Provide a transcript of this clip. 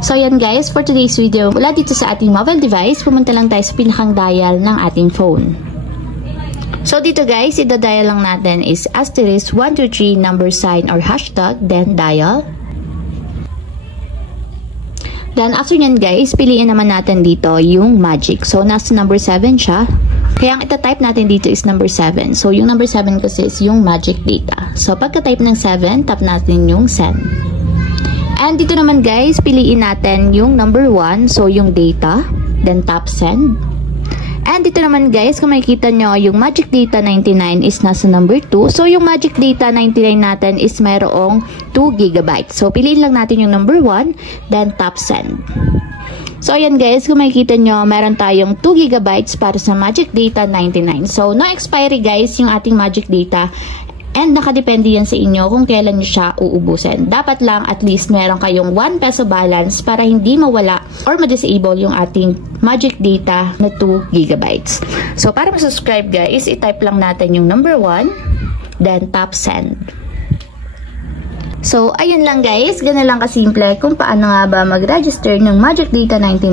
So yan guys, for today's video, mula dito sa ating mobile device, pumunta lang tayo sa pinakang dial ng ating phone. So dito guys, ida-dial lang natin is asterisk 123 number sign or hashtag, then dial. Then after nyan guys, piliin naman natin dito yung magic. So nasa number 7 siya. Kaya ang ita-type natin dito is number 7. So yung number 7 kasi is yung magic data. So pagka-type ng 7, tap natin yung send. And dito naman guys, piliin natin yung number 1, so yung data, then tap send. And dito naman guys, kung makikita nyo, yung magic data 99 is nasa number 2. So yung magic data 99 natin is mayroong 2 GB. So piliin lang natin yung number 1, then tap send. So ayan guys, kung makikita nyo, meron tayong 2 GB para sa magic data 99. So no expiry guys yung ating magic data. And nakadepende yan sa inyo kung kailan nyo siya uubusin. Dapat lang at least meron kayong 1 peso balance para hindi mawala or ma-disable yung ating magic data na 2 GB. So para ma-subscribe guys, i-type lang natin yung number 1, then tap send. So ayun lang guys, ganun lang kasimple kung paano nga ba mag-register ng magic data 99